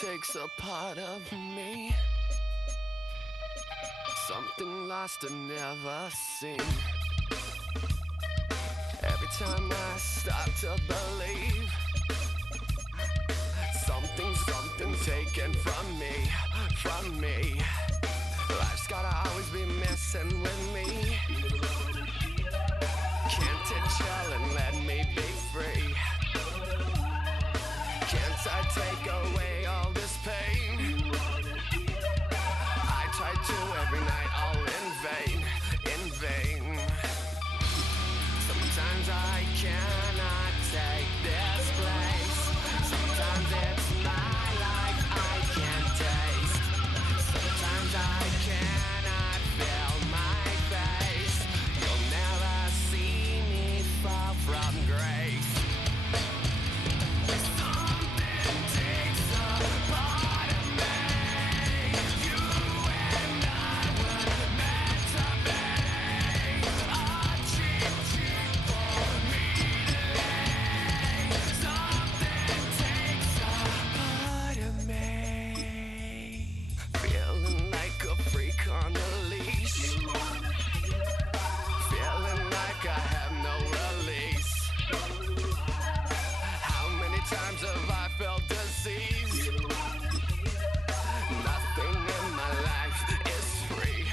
takes a part of me, something lost and never seen. Every time I start to believe, something's taken from me. Life's gotta always be messing with me. Can't it chill and let me be free? Can't I take away all this pain? I try to every night, all in vain. Sometimes I cannot take this place. Sometimes it's my life I can't taste. Sometimes I cannot feel my face. You'll never see me fall from grace. Something takes a part of me. You and I were meant to be. A cheap for me to lay. Something takes a part of me. Feeling like a freak on a leash. Feeling like I have no release. How many times have I felt disease? Nothing in my life is free.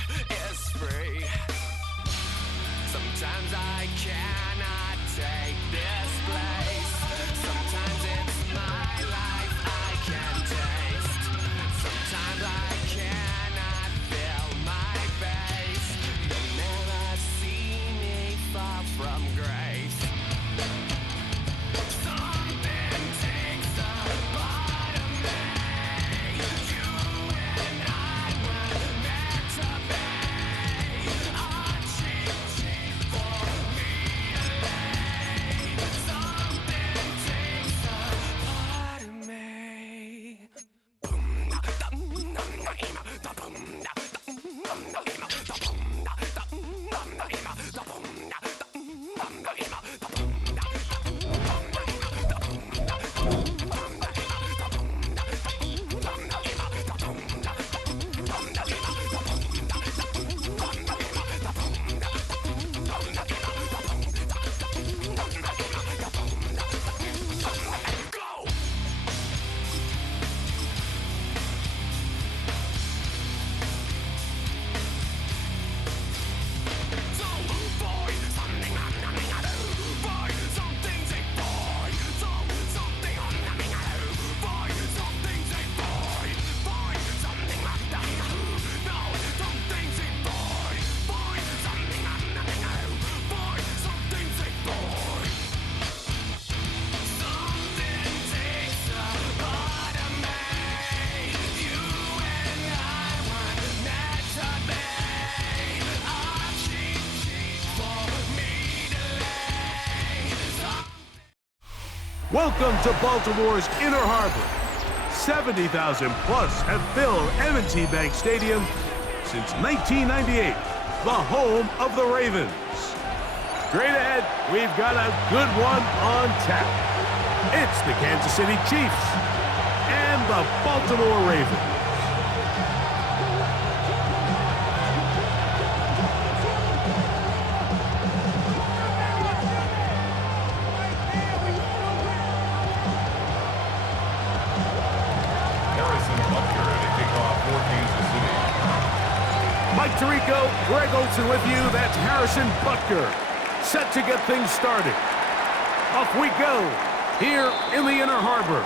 Sometimes I cannot take this place. Sometimes it's my life I can't taste. Sometimes I cannot feel my face. You'll never see me fall from grace. Something takes a part of me. You and I were meant to be. A cheap for me to lay. Something takes a part of me. Welcome to Baltimore's Inner Harbor. 70,000 plus have filled M&T Bank Stadium since 1998, the home of the Ravens. Straight ahead, we've got a good one on tap. It's the Kansas City Chiefs and the Baltimore Ravens. Mike Tirico, Greg Olson with you. That's Harrison Butker, set to get things started. Off we go, here in the Inner Harbor.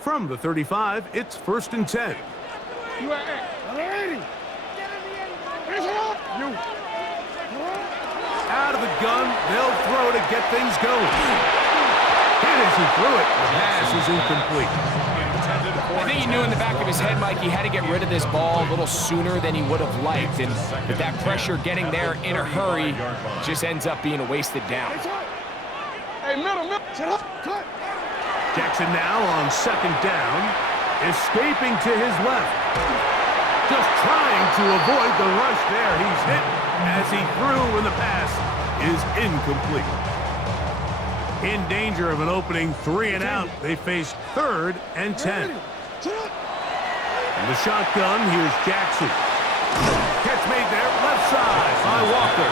From the 35, it's 1st and 10. Out of the gun, they'll throw to get things going. And as he threw it, the pass is incomplete. I think he knew in the back of his head, Mike, he had to get rid of this ball a little sooner than he would have liked. And with that pressure getting there in a hurry, just ends up being a wasted down. Hey, middle, cut. Jackson now on 2nd down, escaping to his left. Just trying to avoid the rush there. He's hit as he threw when the pass is incomplete. In danger of an opening 3 and out, they face 3rd and 10. In the shotgun, here's Jackson. Catch made there, left side by Walker.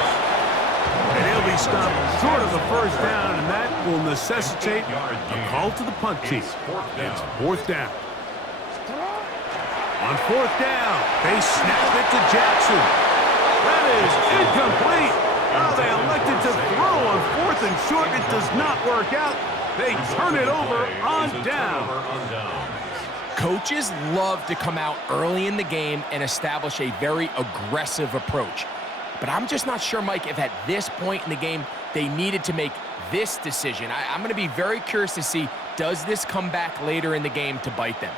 And he'll be stopped short of the 1st down, and that will necessitate a call to the punt team. It's 4th down. On 4th down, they snap it to Jackson. That is incomplete. Oh, they elected to throw on 4th and short. It does not work out. They turn it over on down. Coaches love to come out early in the game and establish a very aggressive approach. But I'm just not sure, Mike, if at this point in the game they needed to make this decision. I'm going to be very curious to see, does this come back later in the game to bite them?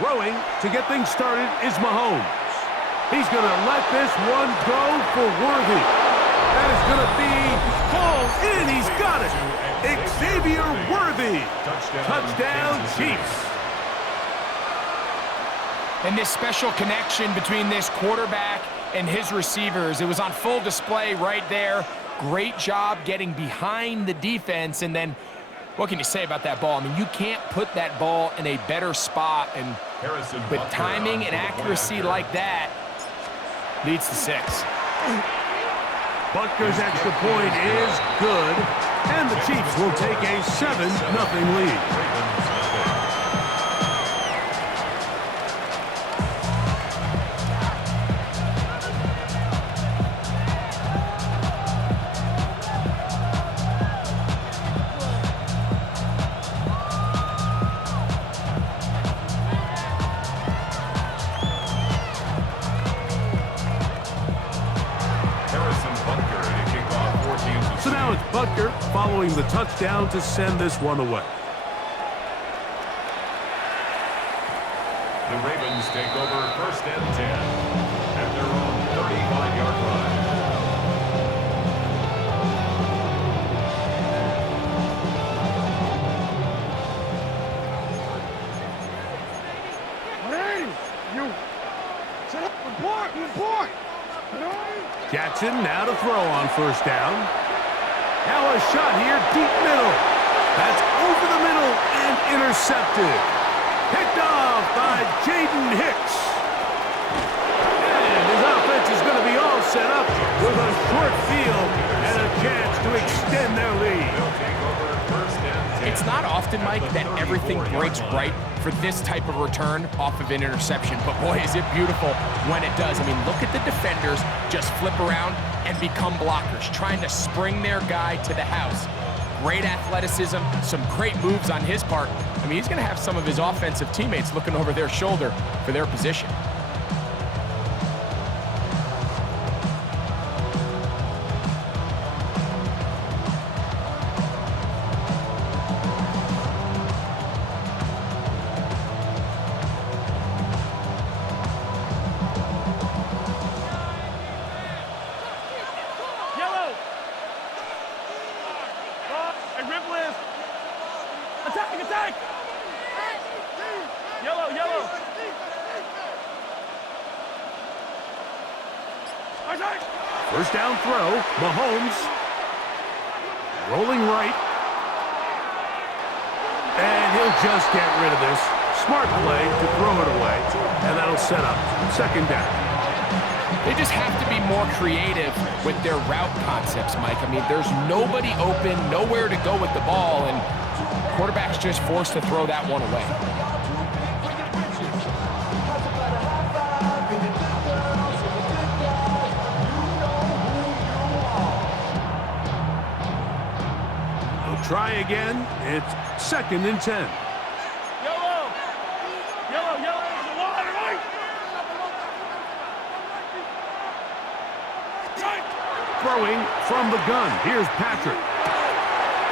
Throwing to get things started is Mahomes. He's going to let this one go for Worthy. That is going to be pulled in. He's got it. Xavier Worthy. Touchdown, Chiefs. And this special connection between this quarterback and his receivers, it was on full display right there. Great job getting behind the defense. And then, what can you say about that ball? I mean, you can't put that ball in a better spot. And with timing and accuracy like that, leads to 6. Butker's extra point is good, and the Chiefs will take a 7-0 lead. So now it's Butker following the touchdown to send this one away. The Ravens take over 1st and 10 at their own 35-yard line. Jackson now to throw on 1st down. Now a shot here, deep middle. That's over the middle and intercepted. Picked off by Jaden Hicks. And his offense is going to be all set up with a short field and a chance to extend their lead. It's not often often, Mike, that everything breaks right for this type of return off of an interception. But boy, is it beautiful when it does. I mean, look at the defenders just flip around and become blockers, trying to spring their guy to the house. Great athleticism, some great moves on his part. I mean, he's going to have some of his offensive teammates looking over their shoulder for their position. Attack! Yellow! Attack! First down throw, Mahomes. Rolling right. And he'll just get rid of this. Smart play to throw it away. And that'll set up second down. They just have to be more creative with their route concepts, Mike. I mean, there's nobody open, nowhere to go with the ball, and quarterback's just forced to throw that one away. They'll try again. It's second and 10. Yellow! Throwing from the gun. Here's Patrick.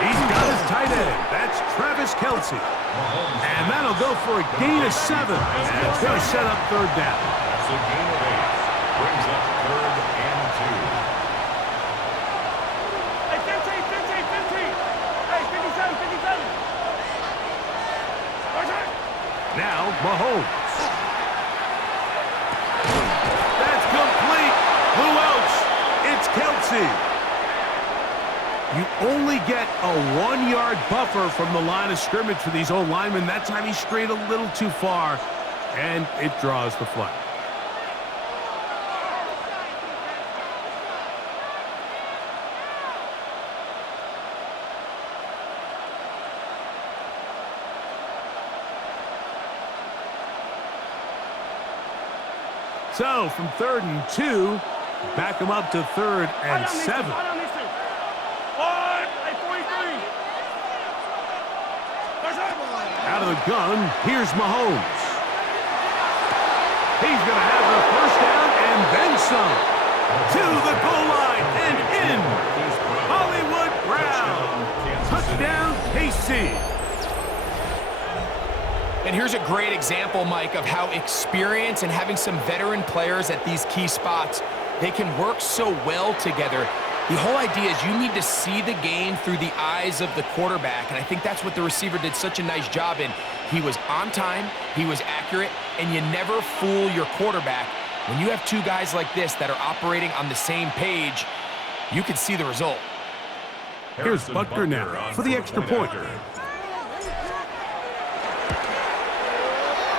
He's got his tight end. That's Travis Kelce. And that'll go for a gain of 7. And it's going to set up third down. That's a gain of 8. Brings up third and 2. Hey, 15! Hey, 57! Now, Mahomes. That's complete. Who else? It's Kelce. You only get a 1-yard buffer from the line of scrimmage for these old linemen. That time he strayed a little too far, and it draws the flag. So, from 3rd and 2, back him up to 3rd and 7. Out of the gun, here's Mahomes. He's going to have the first down and then some. To the goal line and in. Hollywood Brown. Touchdown, KC. And here's a great example, Mike, of how experience and having some veteran players at these key spots, they can work so well together. The whole idea is you need to see the game through the eyes of the quarterback, and I think that's what the receiver did such a nice job in. He was on time, he was accurate, and you never fool your quarterback. When you have two guys like this that are operating on the same page, you can see the result. Here's Butker now for the extra point.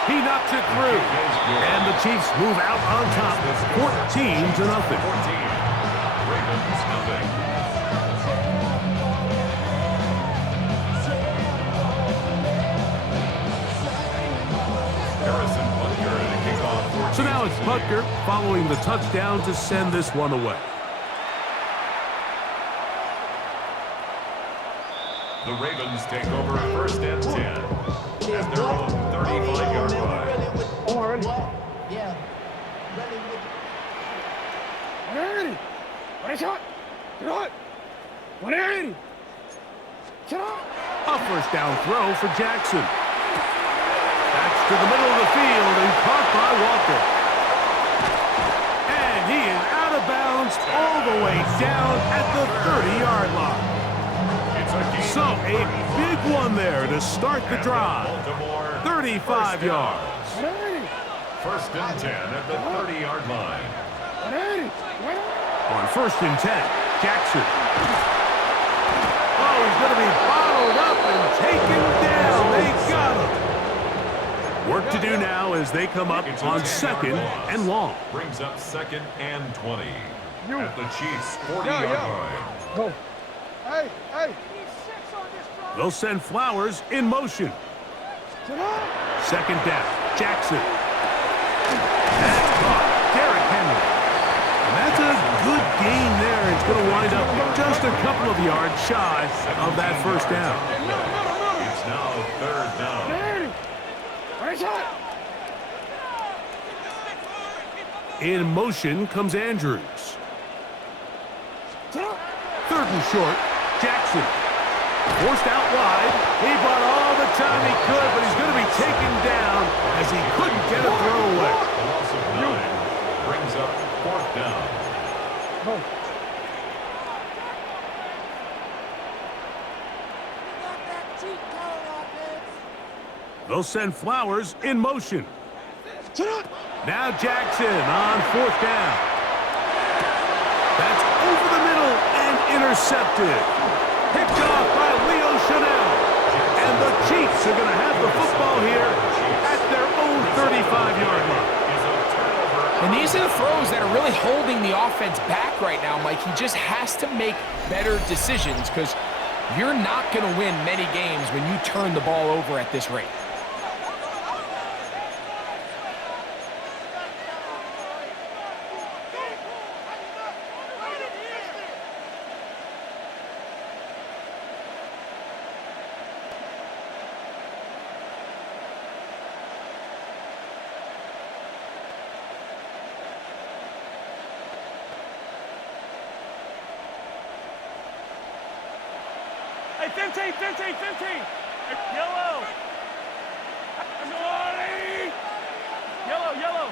He knocks it through, and the Chiefs move out on top, 14-0. Ravens nothing. Harrison Butker to kick off. So now it's Butker following the touchdown to send this one away. The Ravens take over 1st and 10 at their own 35-yard line. Yeah. A first down throw for Jackson. That's to the middle of the field and caught by Walker. And he is out of bounds all the way down at the 30-yard line. So a big one there to start the drive. 35 yards. 1st and 10 at the 30-yard line. On 1st and 10, Jackson. Oh, he's going to be bottled up and taken down. They got him. Work to do now as they come up on 2nd and long. Brings up 2nd and 20 at the Chiefs' 40-yard line. Go. Hey. They'll send Flowers in motion. Second down, Jackson. That's caught, Derrick Henry. And that's a good gain there. It's going to wind up just a couple of yards shy of that first down. It's now third down. In motion comes Andrews. Third and short, Jackson. Forced out wide. He bought all the time he could, but he's going to be taken down as he couldn't get a throw away. The loss of 9 brings up fourth down. They'll send Flowers in motion. Now Jackson on fourth down. That's over the middle and intercepted. Picked off by Leo Chanel. And the Chiefs are going to have the football here at their own 35-yard line. And these are the throws that are really holding the offense back right now, Mike. He just has to make better decisions because you're not going to win many games when you turn the ball over at this rate. Hey, 15, 15, 15. Yellow. Yellow, yellow.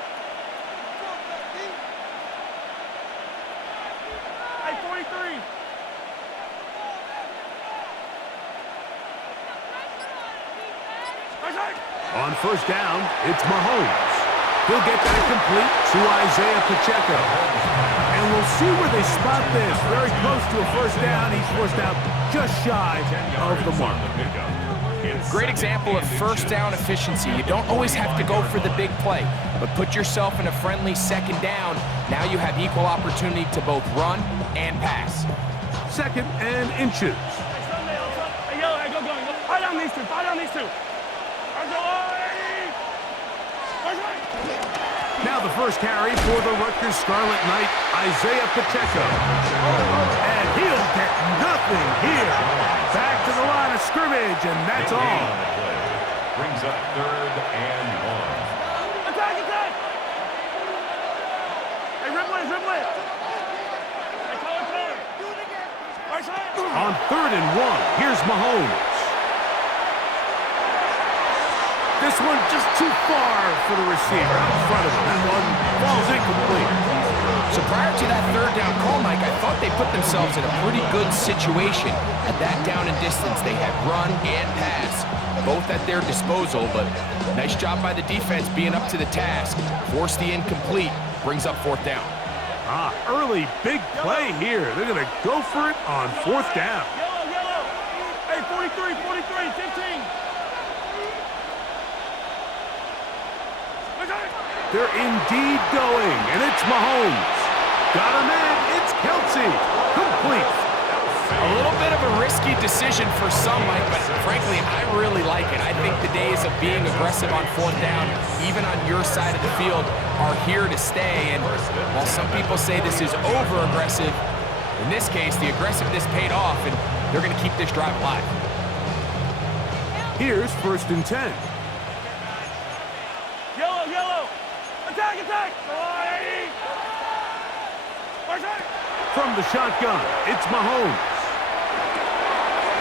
Hey, 43. On first down, it's Mahomes. He'll get that complete to Isaiah Pacheco. And we'll see where they spot this. Very close to a first down. He's forced out just shy of the mark. Great example of first down efficiency. You don't always have to go for the big play, but put yourself in a friendly second down. Now you have equal opportunity to both run and pass. Second and inches. Hey, yellow, hey, go. Fight on these two, fight on these two. Now the first carry for the Rutgers Scarlet Knight, Isaiah Pacheco. And he'll get nothing here. Back to the line of scrimmage, and that's all. Brings up third and 1. Attack! Hey, Ripley! Hey, color. On third and 1, here's Mahomes. This one just too far for the receiver out in front of him. That one falls incomplete. So prior to that third down call, Mike, I thought they put themselves in a pretty good situation. At that down and distance, they had run and pass, both at their disposal, but nice job by the defense being up to the task. Force the incomplete, brings up fourth down. Early big play here. They're going to go for it on fourth down. Yellow. Hey, 43, 15. They're indeed going, and it's Mahomes. Got a man, it's Kelsey. Complete. A little bit of a risky decision for some, Mike, but frankly, I really like it. I think the days of being aggressive on fourth down, even on your side of the field, are here to stay. And while some people say this is over-aggressive, in this case, the aggressiveness paid off, and they're going to keep this drive alive. Here's first and 10. Yellow. Attack. From the shotgun, it's Mahomes.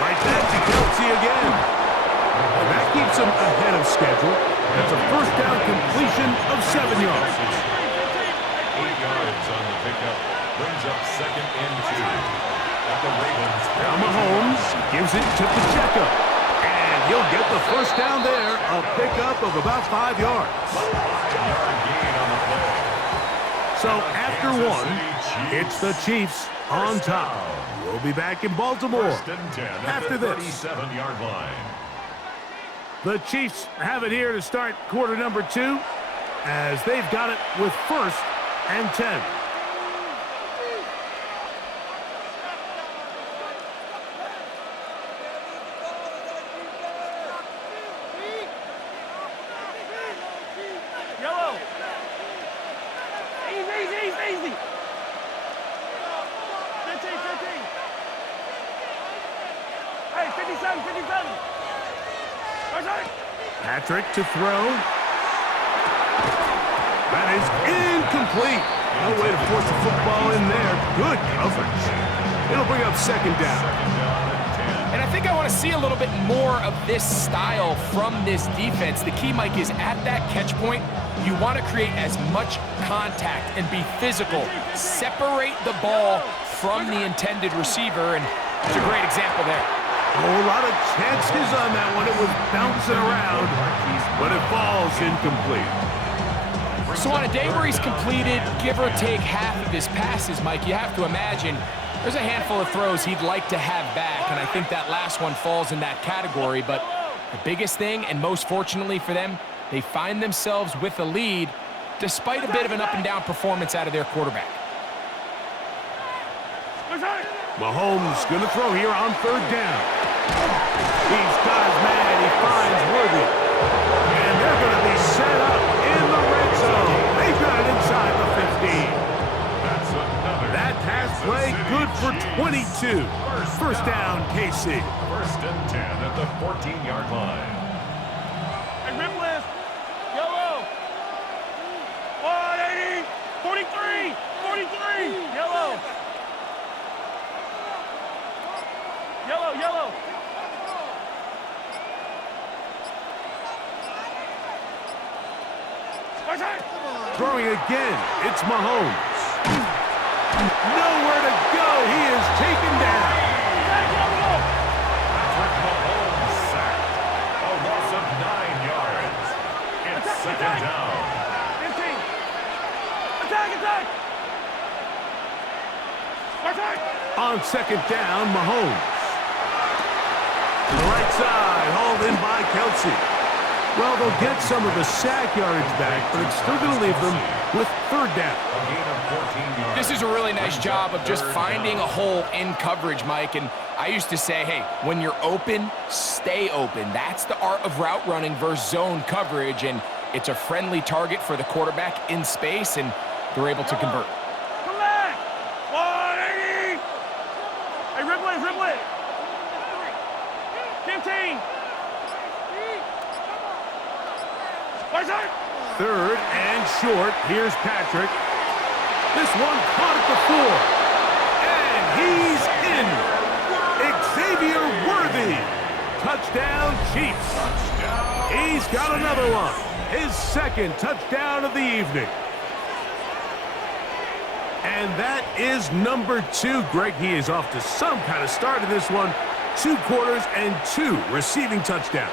Right back to Kelsey again. And that keeps him ahead of schedule. That's a first down completion of 7 yards. 8 yards on the pickup. Brings up second and 2. At the Ravens. Now Mahomes gives it to Pacheco. And he'll get the first down there. A pickup of about 5 yards. 5-yard gain on the play. So after one, it's the Chiefs on top. We'll be back in Baltimore First and 10 at after the this. 37-yard line. The Chiefs have it here to start quarter number 2 as they've got it with first and 10. Easy. 15, 15. Hey, 57, 57. Patrick to throw. That is incomplete. No way to force the football in there. Good coverage. It'll bring up second down. And I think I want to see a little bit more of this style from this defense. The key, Mike, is at that catch point, you want to create as much contact and be physical. Separate the ball from the intended receiver, and it's a great example there. A whole lot of chances on that one. It was bouncing around, but it falls incomplete. So on a day where he's completed, give or take half of his passes, Mike, you have to imagine there's a handful of throws he'd like to have back, and I think that last one falls in that category. But the biggest thing, and most fortunately for them, they find themselves with a lead despite a bit of an up-and-down performance out of their quarterback. Mahomes going to throw here on third down. He's got his man. He finds Worthy. And they're going to be set up in the red zone. They've got it inside the 15. That's another. That pass play good for 22. First down, KC. First and 10 at the 14-yard line. Hey, rip list. Yellow. 180. 43. 43. Yellow. Yellow, yellow. Throwing again, it's Mahomes. Nowhere to go. He is taken down. Patrick Mahomes sacked. A loss of 9 yards. It's second down. 15. Attack, attack. Attack. On second down, Mahomes. To the right side, hauled in by Kelsey. Well, they'll get some of the sack yardage back, but it's still going to leave them with third down. A gain of 14 yards. This is a really nice job of just finding a hole in coverage, Mike. And I used to say, hey, when you're open, stay open. That's the art of route running versus zone coverage, and it's a friendly target for the quarterback in space, and they're able to convert. Come back. 180. Hey, Ripley, Ripley. 15. Third and short. Here's Patrick. This one caught at the 4. And he's in. Xavier Worthy. Touchdown, Chiefs. He's got another one. His second touchdown of the evening. And that is number 2. Greg, he is off to some kind of start in this one. 2 quarters and 2 receiving touchdowns.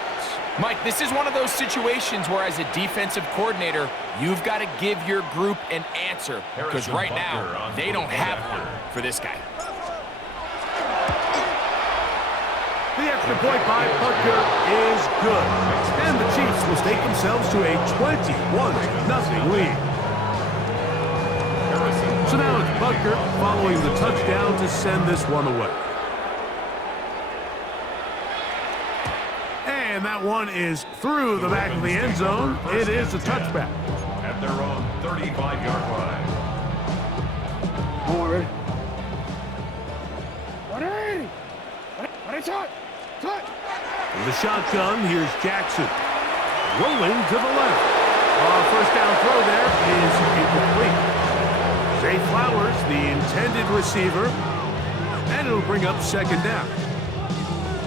Mike, this is one of those situations where as a defensive coordinator, you've got to give your group an answer, because right now, they don't have one for this guy. The extra point by Butker is good. And the Chiefs will stake themselves to a 21-0 lead. So now it's Butker following the touchdown to send this one away. And that one is through the back of the end zone. It is a touchback. At their own 35-yard line. Forward. 180. 180. From the shotgun, here's Jackson. Rolling to the left. First down throw there is incomplete. Zay Flowers, the intended receiver. And it'll bring up second down.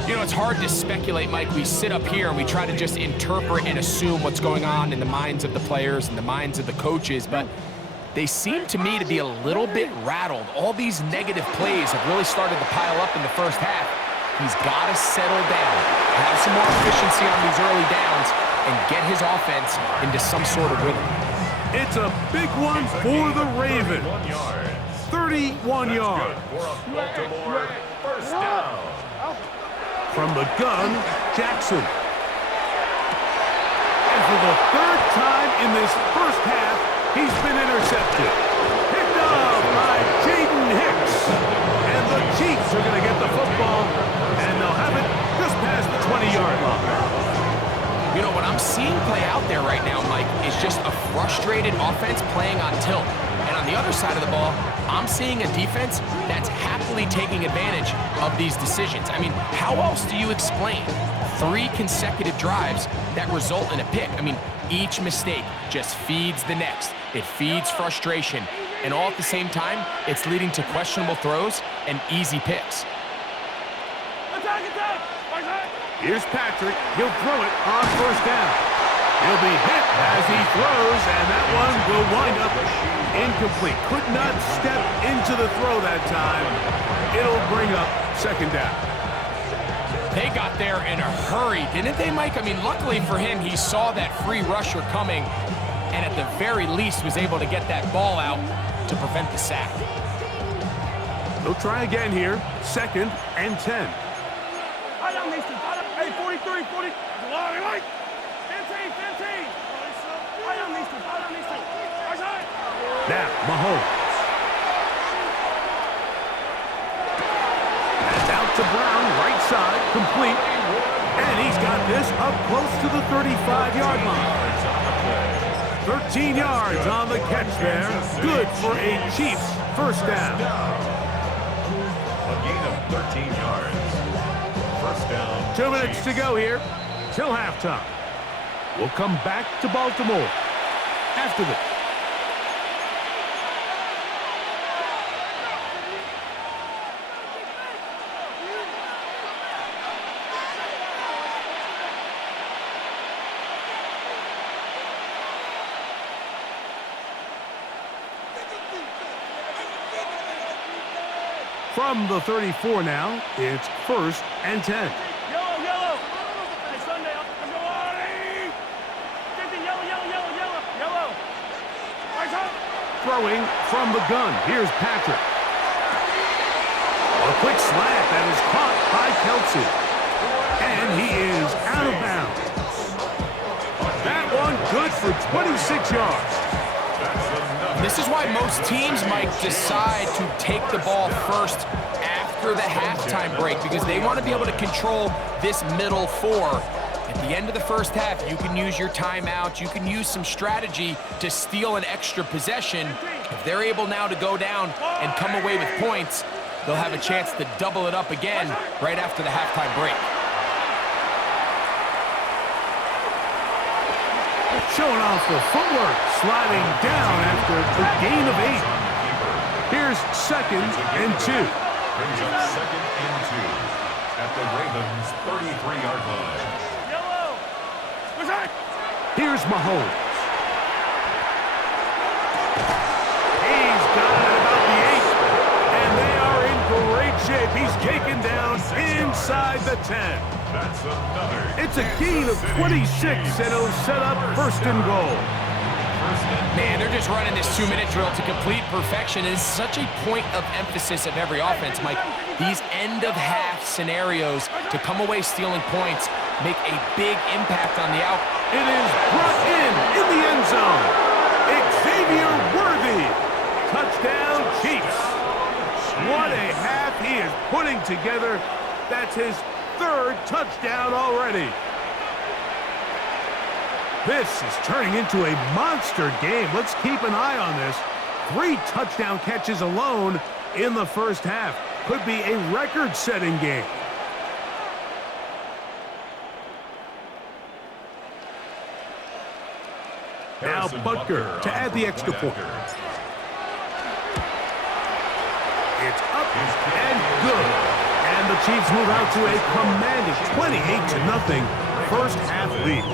You know, it's hard to speculate, Mike. We sit up here and we try to just interpret and assume what's going on in the minds of the players and the minds of the coaches, but they seem to me to be a little bit rattled. All these negative plays have really started to pile up in the first half. He's got to settle down, have some more efficiency on these early downs, and get his offense into some sort of rhythm. It's a big one for the Ravens. 31 yards. For a Baltimore first down. From the gun, Jackson. And for the third time in this first half, he's been intercepted. Picked up by Jaden Hicks. And the Chiefs are going to get the football, and they'll have it just past the 20-yard line. You know, what I'm seeing play out there right now, Mike, is just a frustrated offense playing on tilt. And on the other side of the ball, I'm seeing a defense that's happily taking advantage of these decisions. I mean, how else do you explain 3 consecutive drives that result in a pick? I mean, each mistake just feeds the next. It feeds frustration. And all at the same time, it's leading to questionable throws and easy picks. Attack, attack! Here's Patrick. He'll throw it on first down. He'll be hit as he throws, and that one will wind up incomplete. Could not step into the throw that time. It'll bring up second down. They got there in a hurry, didn't they, Mike? I mean, luckily for him, he saw that free rusher coming, and at the very least was able to get that ball out to prevent the sack. They'll try again here. 2nd and 10. High down, Easton. Hey, 43, 40. Right. 15. High down, Easton. Right side. Now, Mahomes. That's out to Brown, right side, complete. And he's got this up close to the 35-yard line. 13 yards on the catch there. Good for a Chiefs first down. A gain of 13 yards. First down. 2 minutes to go here till halftime. We'll come back to Baltimore after this. From the 34 now, it's 1st and 10. Yellow. Hey, Sunday. Let's go, Artie. 15, yellow. Right side. Throwing from the gun. Here's Patrick. A quick slant that is caught by Kelsey. And he is out of bounds. That one good for 26 yards. This is why most teams might decide to take the ball first after the halftime break, because they want to be able to control this middle 4. At the end of the first half, you can use your timeout, you can use some strategy to steal an extra possession. If they're able now to go down and come away with points, they'll have a chance to double it up again right after the halftime break. Showing off the footwork, sliding down after a gain of 8. Here's 2nd and 2. Brings up 2nd and 2 at the Ravens' 33-yard line. Yellow. Right side. Here's Mahomes. He's got it about the 8. And they are in great shape. He's taken down inside the 10. That's another. It's a gain of 26, and it'll set up 1st and goal. Man, they're just running this 2-minute drill to complete perfection. It is such a point of emphasis of every offense, Mike. These end-of-half scenarios to come away stealing points make a big impact on the out. It is brought in the end zone. Xavier Worthy. Touchdown, Chiefs. What a half he is putting together. That's his 3rd touchdown already. This is turning into a monster game. Let's keep an eye on this. 3 touchdown catches alone in the first half. Could be a record-setting game. Now Butker to add the extra point. It's up and good. And the Chiefs move out to a commanding 28-0 first half lead.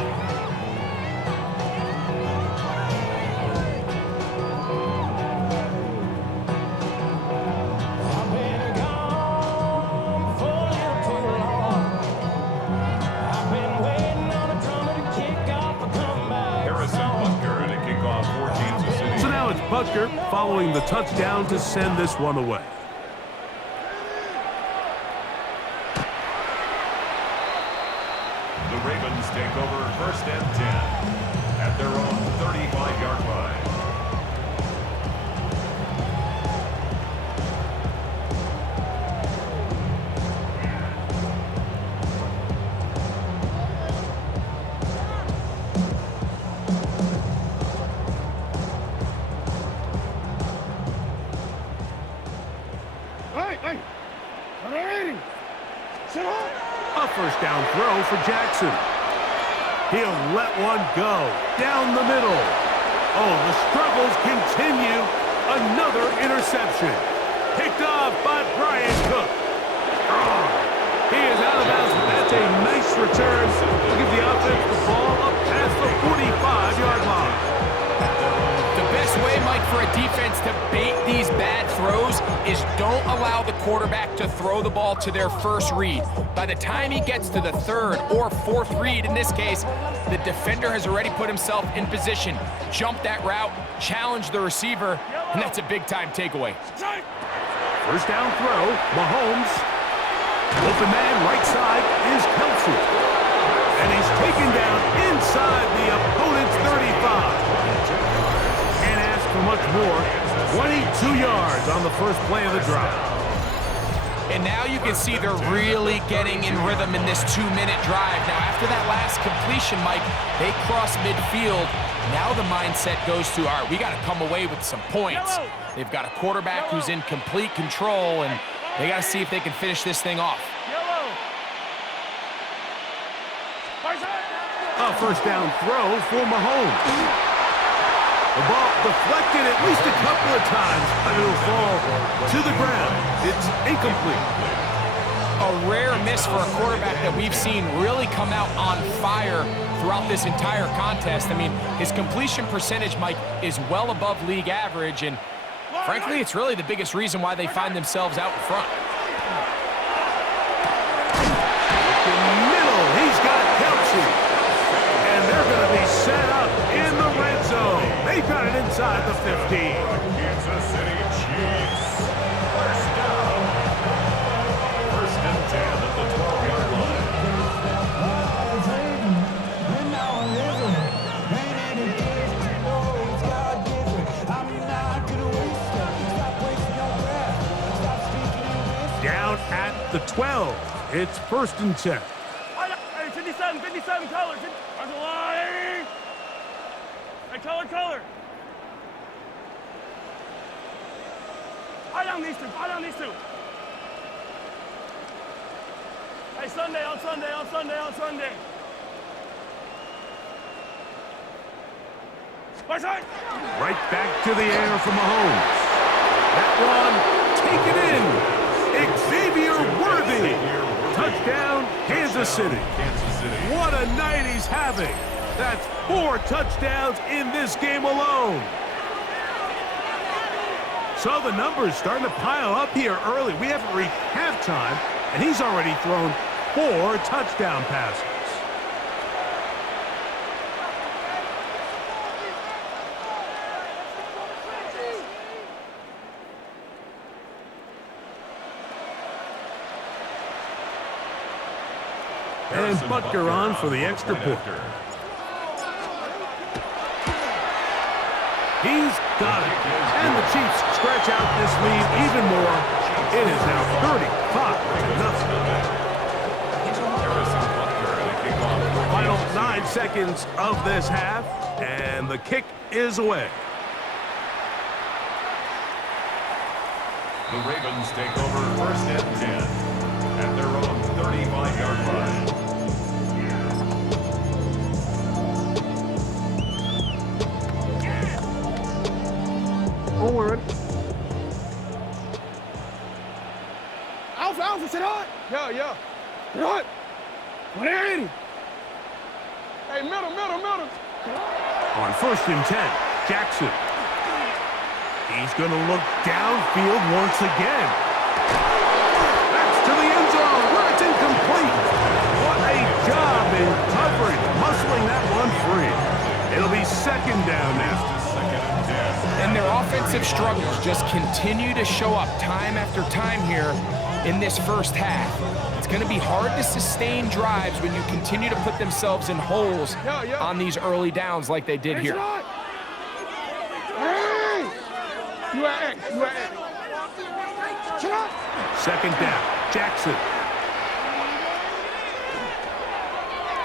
So now it's Butker following the touchdown to send this one away. The Ravens take over 1st and 10 at their own 35-yard line. A first down throw for Jackson. He'll let one go down the middle. Oh, the struggles continue. Another interception. Picked off by Brian Cook. Oh, he is out of bounds, but that's a nice return. We'll give the offense the ball up past the 45-yard line. The best way, Mike, for a defense to bait these bad throws is don't allow the quarterback to throw the ball to their first read. By the time he gets to the third or fourth read, in this case, the defender has already put himself in position, jump that route, challenge the receiver, and that's a big-time takeaway. First down throw, Mahomes. Open man, right side is Kelsey. And he's taken down inside the opponent's 35. Can't ask for much more. 22 yards on the first play of the drive. And now you can see they're really getting in rhythm in this 2-minute drive. Now, after that last completion, Mike, they cross midfield. Now the mindset goes to, all right, we got to come away with some points. They've got a quarterback who's in complete control, and they got to see if they can finish this thing off. A first down throw for Mahomes. The ball deflected at least a couple of times, but it'll fall to the ground. It's incomplete. A rare miss for a quarterback that we've seen really come out on fire throughout this entire contest. I mean, his completion percentage, Mike, is well above league average, and frankly, it's really the biggest reason why they find themselves out in front. In the middle, he's got Kelsey. And they're going to be set up in the red zone. They've got it inside the 15. Kansas City Chiefs. First down. First and 10 at the 12-yard line. Down at the 12. It's first and 10. Hey, 57 colors. There's a line. Hey, color. Eye down these two. Hey, Sunday. Right back to the air for Mahomes. That one taken in. Xavier Worthy. Touchdown, Kansas City. What a night he's having. That's 4 touchdowns in this game alone. So the numbers starting to pile up here early. We haven't reached halftime, and he's already thrown 4 touchdown passes. And Butker on for the extra point. He's got it. And the Chiefs stretch out this lead even more. It is now 35-0. Final 9 seconds of this half, and the kick is away. The Ravens take over first and 10 at their own 35-yard line. Forward. Alpha, sit hard. Yeah. Sit hard. 180. Hey, middle. On first and 10, Jackson. He's going to look downfield once again. That's to the end zone where it's incomplete. What a job in coverage, muscling that one free. It'll be second down now. And their offensive struggles just continue to show up time after time here in this first half. It's going to be hard to sustain drives when you continue to put themselves in holes on these early downs like they did here. Hey! You are X. Second down, Jackson.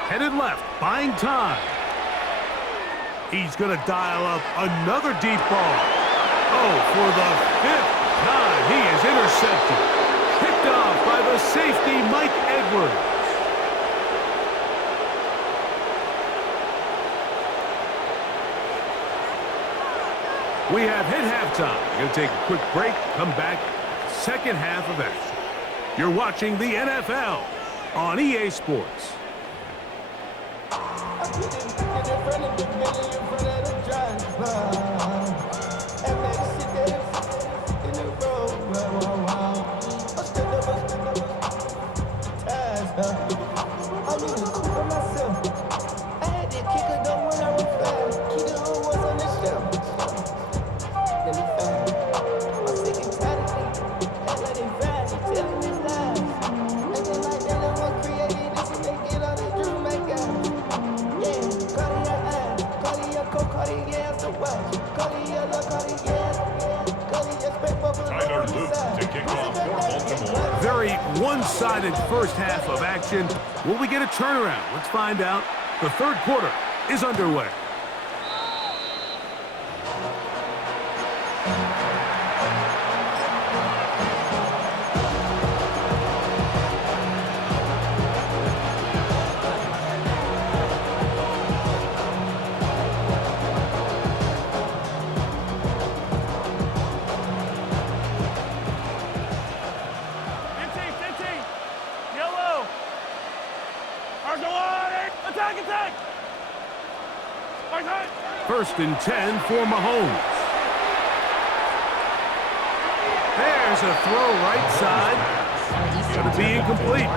Headed left, buying time. He's going to dial up another deep ball. Oh, for the 5th time, he is intercepted. Picked off by the safety, Mike Edwards. We have hit halftime. We're going to take a quick break, come back, second half of action. You're watching the NFL on EA Sports. Very one-sided first half of action. Will we get a turnaround? Let's find out. The third quarter is underway. First and 10 for Mahomes. There's a throw right side. Going to be incomplete.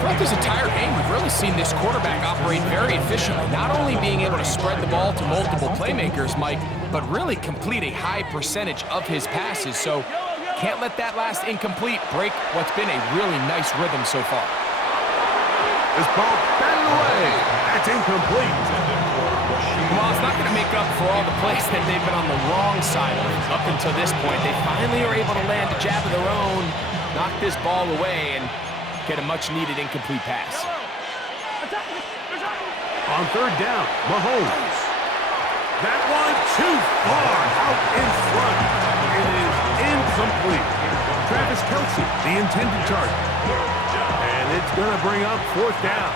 Throughout this entire game, we've really seen this quarterback operate very efficiently, not only being able to spread the ball to multiple playmakers, Mike, but really complete a high percentage of his passes. So can't let that last incomplete break what's been a really nice rhythm so far. This ball batted away. That's incomplete. Well, it's not going to make up for all the plays that they've been on the wrong side of up until this point. They finally are able to land a jab of their own, knock this ball away, and get a much-needed incomplete pass. On third down, Mahomes. That one too far out in front. It is incomplete. Travis Kelce, the intended target. And it's going to bring up fourth down.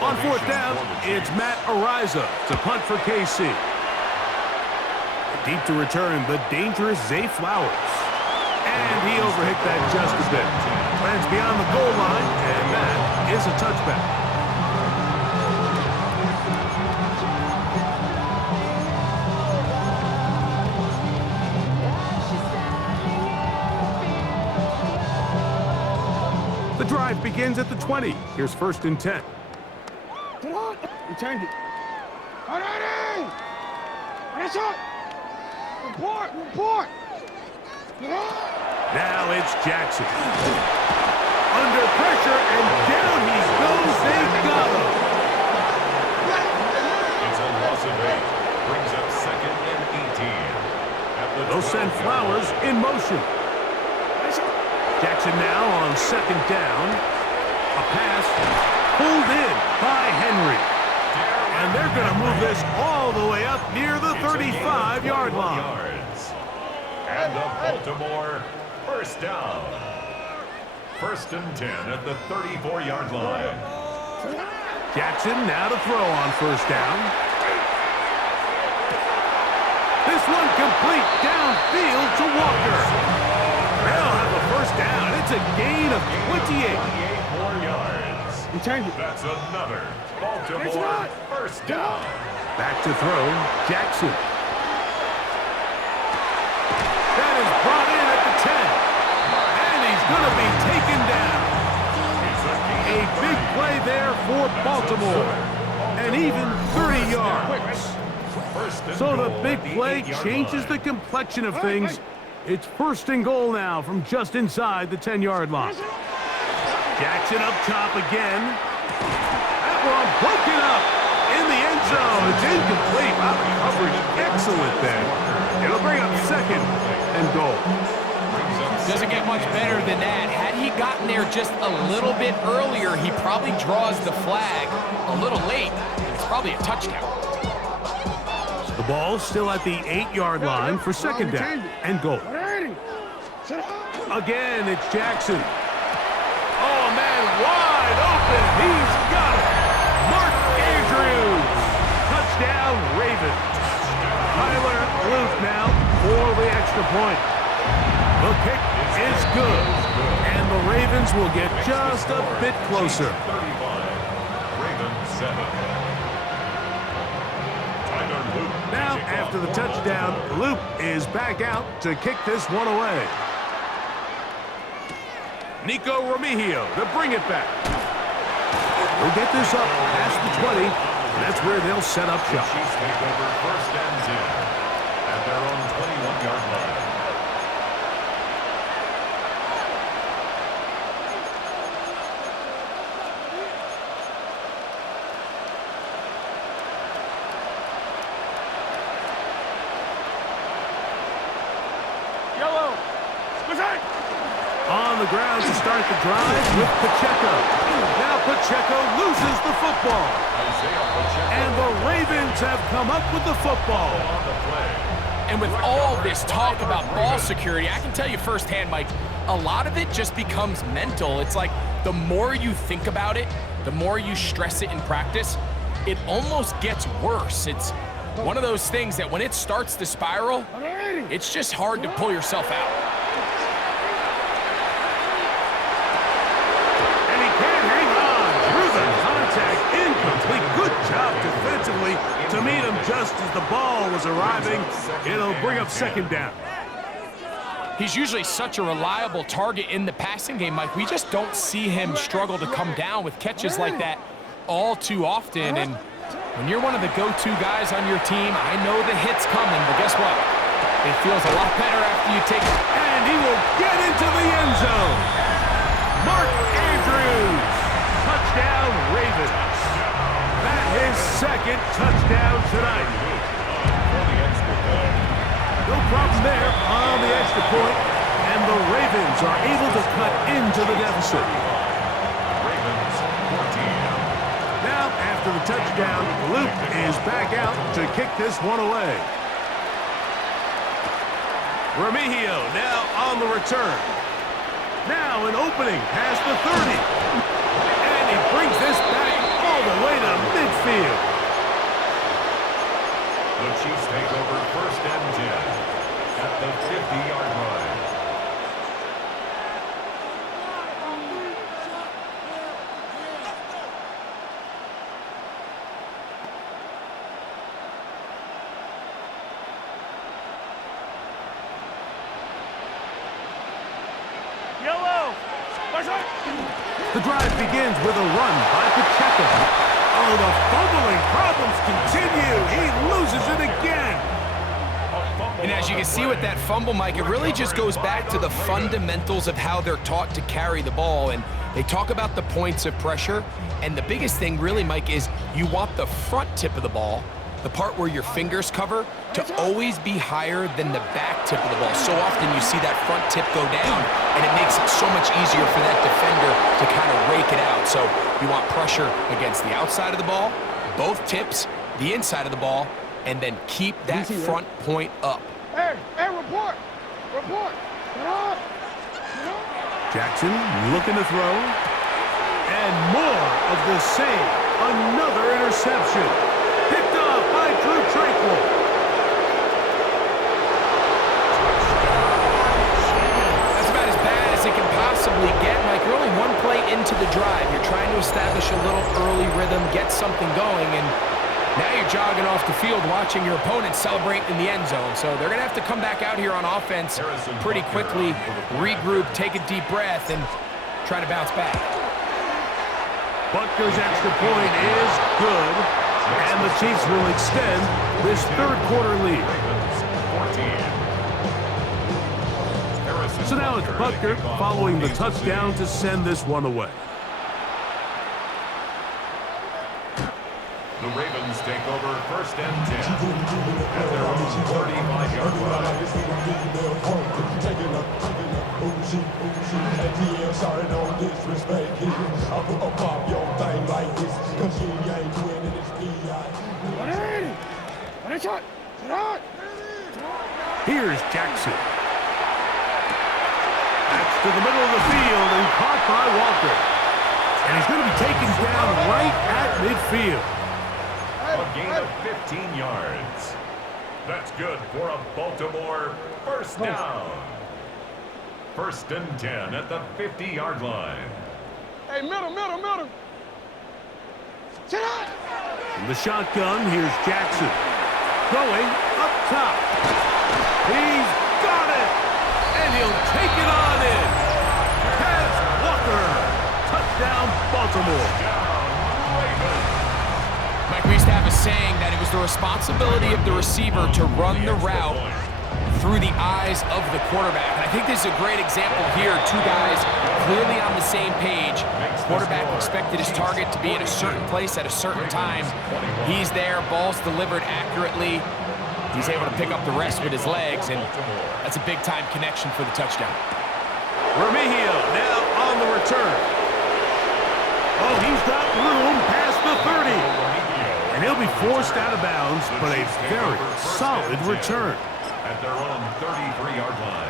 On fourth down, it's Matt Ariza to punt for KC. Deep to return, the dangerous Zay Flowers. And he overhit that just a bit. Lands beyond the goal line, and that is a touchback. The drive begins at the 20. Here's first and 10. Come on. You turned it. Alrighty. That's it. Report. Now it's Jackson. Under pressure, and down he goes. They got him. It's a loss of 8. Brings up second and 18. They'll send Flowers in motion. Jackson now on second down. A pass pulled in by Henry. And they're going to move this all the way up near the 35-yard line. And the Baltimore first down. First and 10 at the 34-yard line. Jackson now to throw on first down. This one complete downfield to Walker. They'll have a first down. It's a gain of 28. 4 yards. That's another Baltimore first down. Back to throw, Jackson. That is brought in at the 10. And he's going to be taken down. A big play there for Baltimore. And even 30 yards. So the big play changes the complexion of things. It's first and goal now from just inside the 10-yard line. Jackson up top again. That one broken up in the end zone. It's incomplete. Wow, the coverage excellent there. It'll bring up second and goal. Doesn't get much better than that. Had he gotten there just a little bit earlier, he probably draws the flag a little late. It's probably a touchdown. The ball still at the 8-yard line for second down and goal. Again, it's Jackson. Oh, man, wide open. He's got it. Mark Andrews. Touchdown, Ravens. Tyler Luke now for the extra point. The kick is good. And the Ravens will get just a bit closer. 35. Ravens 7. Tyler Luke. Now, after the touchdown, Luke is back out to kick this one away. Nico Remigio to bring it back. We'll get this up past the 20, and that's where they'll set up shop. Chiefs take over first and 10 at their own 21-yard line. Yellow. Squeeze. On the ground to start the drive with Pacheco. Now Pacheco loses the football. And the Ravens have come up with the football. And with all this talk about ball security, I can tell you firsthand, Mike, a lot of it just becomes mental. It's like the more you think about it, the more you stress it in practice, it almost gets worse. It's one of those things that when it starts to spiral, it's just hard to pull yourself out. And he can't hang on through the contact. Incomplete. Good job defensively to meet him just as the ball was arriving. It'll bring up second down. He's usually such a reliable target in the passing game, Mike. We just don't see him struggle to come down with catches like that all too often. And when you're one of the go-to guys on your team, I know the hit's coming, but guess what? It feels a lot better after you take it. And he will get into the end zone. Mark Andrews. Touchdown, Ravens. That his second touchdown tonight. No problem there on the extra point, and the Ravens are able to cut into the deficit. Ravens 14. Now, after the touchdown, Luke is back out to kick this one away. Remigio now on the return. Now an opening past the 30. And he brings this back all the way to midfield. The Chiefs take over first and 10 at the 50-yard line. Yellow. The drive begins with a run by Pacheco. Oh, the fumbling problems continue. He loses it again. And as you can see with that fumble, Mike, it really just goes back to the fundamentals of how they're taught to carry the ball. And they talk about the points of pressure. And the biggest thing really, Mike, is you want the front tip of the ball, the part where your fingers cover, to always be higher than the back tip of the ball. So often you see that front tip go down, and it makes it so much easier for that defender to kind of rake it out. So you want pressure against the outside of the ball, both tips, the inside of the ball, and then keep that front point up. Hey, report. Report. Get up. Jackson looking to throw. And more of the same. Another interception. Picked off by Drew Tranquil. That's about as bad as it can possibly get. Like, you're only one play into the drive. You're trying to establish a little early rhythm, get something going, and now you're jogging off the field watching your opponent celebrate in the end zone. So they're going to have to come back out here on offense pretty quickly, regroup, take a deep breath, and try to bounce back. Butker's extra point is good, and the Chiefs will extend this third quarter lead. So now it's Butker following the touchdown to send this one away. The Ravens take over first and 10 at their own 35-yard Here's Jackson. At to the middle of the field and caught by Walker. And he's going to be taken down right at midfield. A gain of 15 yards. That's good for a Baltimore first down. First and 10 at the 50-yard line. Hey, middle. Sit up. From the shotgun, here's Jackson. Going up top. He's got it. And he'll take it on in. Has Walker. Touchdown, Baltimore. Mike, we used to have a saying that it was the responsibility of the receiver to run the route through the eyes of the quarterback. And I think this is a great example here. Two guys clearly on the same page. Quarterback expected his target to be in a certain place at a certain time. He's there, ball's delivered accurately. He's able to pick up the rest with his legs, and that's a big-time connection for the touchdown. Remigio now on the return. Oh, he's got room past the 30. And he'll be forced out of bounds, but a very solid return. At their own 33-yard line.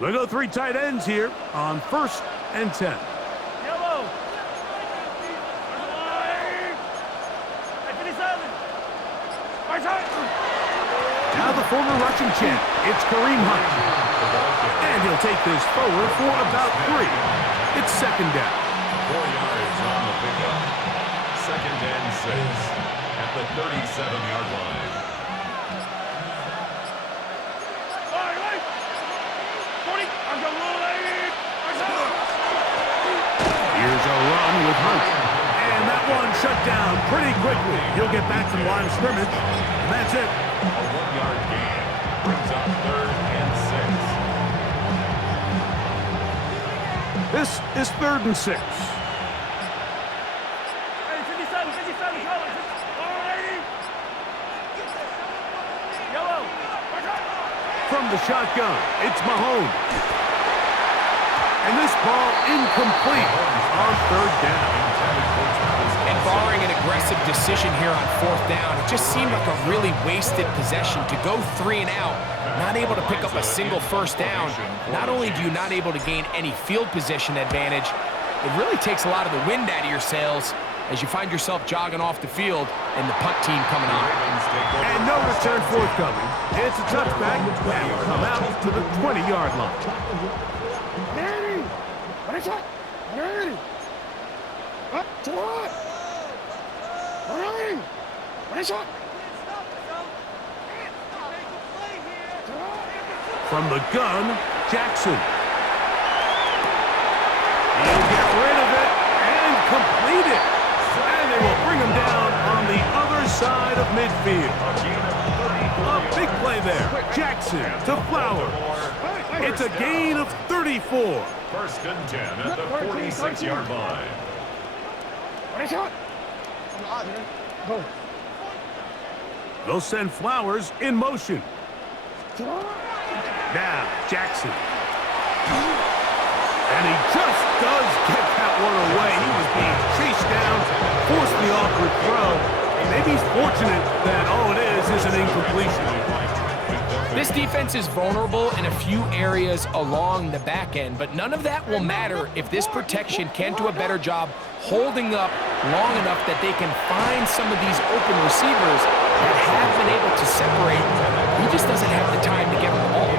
We'll go 3 tight ends here on 1st and 10. Yellow. Hey, 57. Right side. Now the former Russian champ, it's Kareem Hunt. And he'll take this forward for about 3. It's 2nd down. 4 yards on the pickup. 2nd and 6 at the 37-yard line. Here's a run with Hunt. And that one shut down pretty quickly. He'll get back to the line of scrimmage. And that's it. A 1-yard gain brings up 3rd and 6. This is 3rd and 6. Hey, 57, colors. Yellow. From the shotgun, it's Mahone. And this ball incomplete on 3rd down. And barring an aggressive decision here on 4th down, it just seemed like a really wasted possession to go 3 and out, not able to pick up a single 1st down. Not only do you not able to gain any field position advantage, it really takes a lot of the wind out of your sails as you find yourself jogging off the field and the punt team coming on. And no return forthcoming. It's a touchback and will come out to the 20-yard line. From the gun, Jackson. He'll get rid of it and complete it. And they will bring him down on the other side of midfield. A big play there. Jackson to Flowers. It's a gain of 34. 1st and 10 at the 46-yard line. They'll send Flowers in motion. Now, Jackson. And he just does get that one away. He was being chased down, forced the awkward throw. And maybe he's fortunate that all it is an incompletion. This defense is vulnerable in a few areas along the back end, but none of that will matter if this protection can't do a better job holding up long enough that they can find some of these open receivers that have been able to separate. He just doesn't have the time to get them all.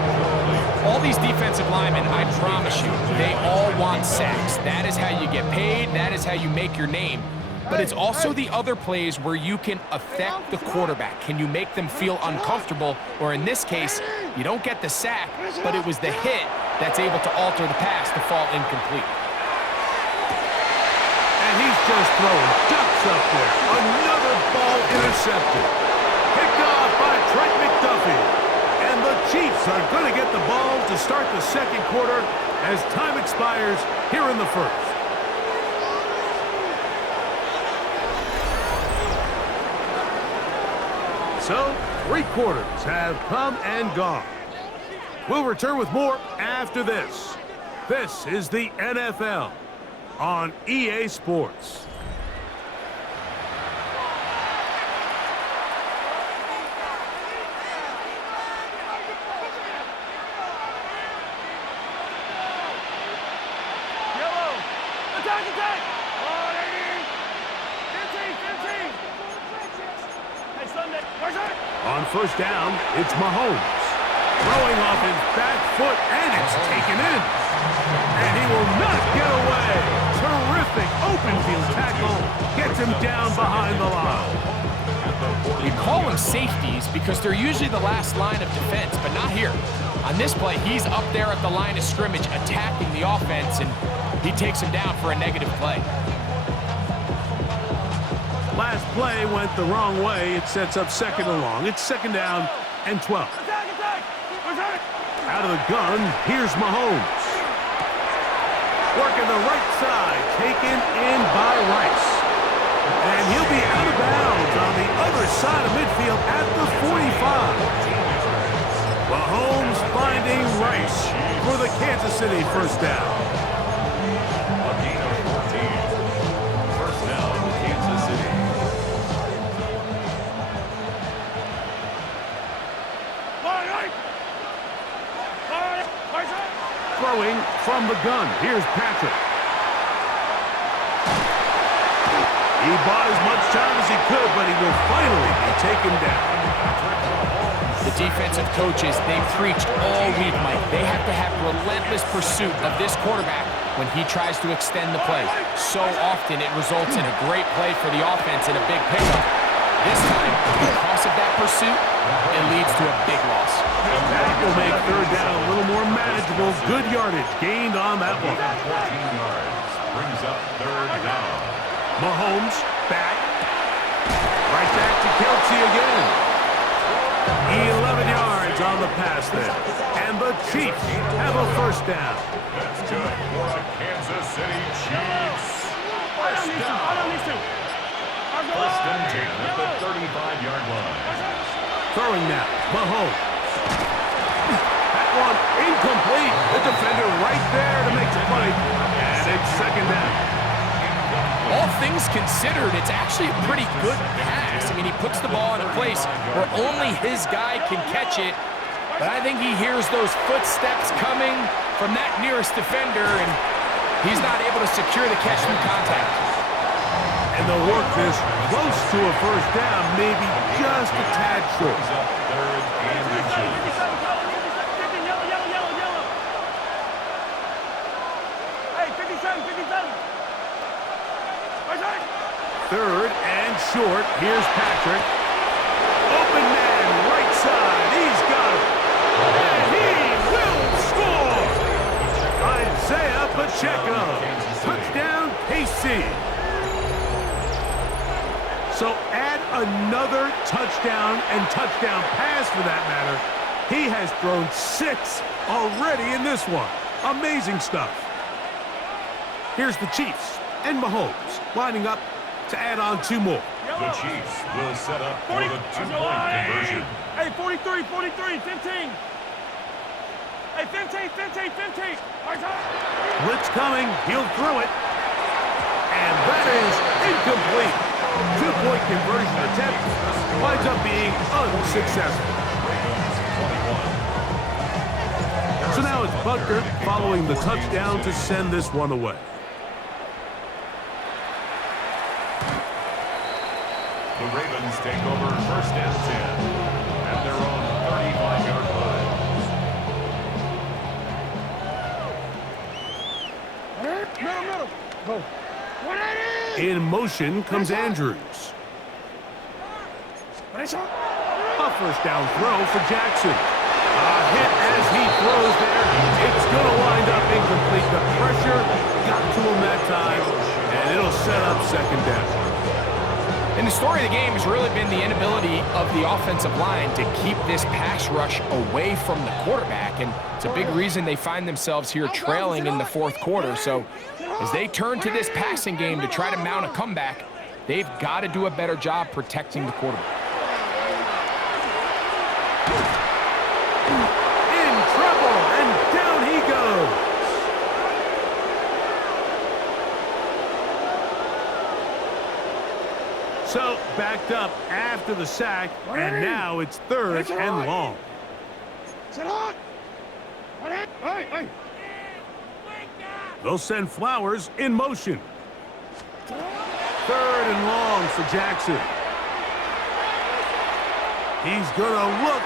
All these defensive linemen, I promise you, they all want sacks. That is how you get paid. That is how you make your name. But it's also the other plays where you can affect the quarterback. Can you make them feel uncomfortable? Or in this case, you don't get the sack, but it was the hit that's able to alter the pass to fall incomplete. And he's just throwing ducks up there. Another ball intercepted. Picked off by Trent McDuffie. And the Chiefs are going to get the ball to start the 2nd quarter as time expires here in the 1st. So, 3 quarters have come and gone. We'll return with more after this. This is the NFL on EA Sports. Yellow. Attack, attack. Oh, 15. Hey, Sunday. Where's that? On first down, it's Mahomes. Throwing off his back foot, and it's taken in. And he will not get away. Terrific open field tackle. Gets him down behind the line. We call them safeties because they're usually the last line of defense, but not here. On this play, he's up there at the line of scrimmage attacking the offense, and he takes him down for a negative play. Last play went the wrong way. It sets up second and long. It's second down and 12. Attack. Where's that? Out of the gun, here's Mahomes. Working the right side, taken in by Rice. And he'll be out of bounds on the other side of midfield at the 45. Mahomes finding Rice for the Kansas City first down. A gain of 14. First down, Kansas City. Throwing from the gun. Here's Patrick. He bought as much time as he could, but he will finally be taken down. The defensive coaches, they preached all week, Mike. They have to have relentless pursuit of this quarterback when he tries to extend the play. So often it results in a great play for the offense and a big pickup. This time, because of that pursuit, it leads to a big loss. That will make third down a little more manageable. Good yardage gained on that one. 14 yards brings up third down. Mahomes back. Right back to Kelsey again. 11 yards on the pass there. And the Chiefs have a first down. That's good for the Kansas City Chiefs. First down. First and 10 at the 35-yard line. Throwing now. Mahomes. That one incomplete. The defender right there to make the play. And it's second down. All things considered, it's actually a pretty good pass. I mean, he puts the ball in a place where only his guy can catch it. But I think he hears those footsteps coming from that nearest defender, and he's not able to secure the catch through contact. And the work this close to a first down, maybe just a tad short. Third and 15, yellow. Hey, 57. Where's that? Third and short. Here's Patrick. Open man, right side. He's got it. And he will score. Isaiah Pacheco. Touchdown, KC. So add another touchdown and touchdown pass for that matter. He has thrown 6 already in this one. Amazing stuff. Here's the Chiefs and Mahomes lining up to add on 2 more. The Chiefs will set up for the 2-point conversion. Hey, 43, 15. Hey, 15. Blitz coming. He'll throw it. And that is incomplete. 2-point conversion attempt winds up being unsuccessful. So now it's Butker following the touchdown to send this one away. The Ravens take over first and 10 at their own 35-yard line. Middle. Go. In motion comes Andrews. A first down throw for Jackson. A hit as he throws there. It's going to wind up incomplete. The pressure got to him that time, and it'll set up second down. And the story of the game has really been the inability of the offensive line to keep this pass rush away from the quarterback. And it's a big reason they find themselves here trailing in the fourth quarter. So as they turn to this passing game to try to mount a comeback, they've got to do a better job protecting the quarterback. So backed up after the sack, and now it's 3rd and long. Sit on. Hey. They'll send Flowers in motion. 3rd and long for Jackson. He's gonna look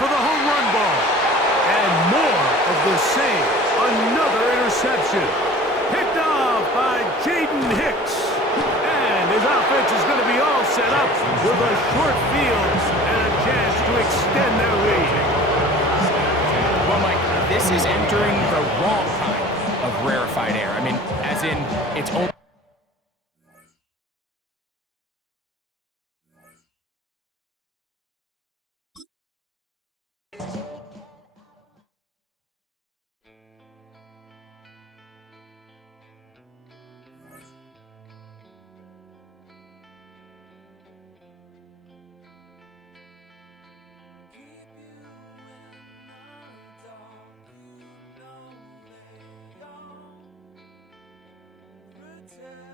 for the home run ball. And more of the same. Another interception. Picked off by Jaden Hicks. And his offense is going to be all set up with a short field and a chance to extend their lead. Well, Mike, this is entering the wrong kind of rarefied air. I mean, as in, it's only... Yeah.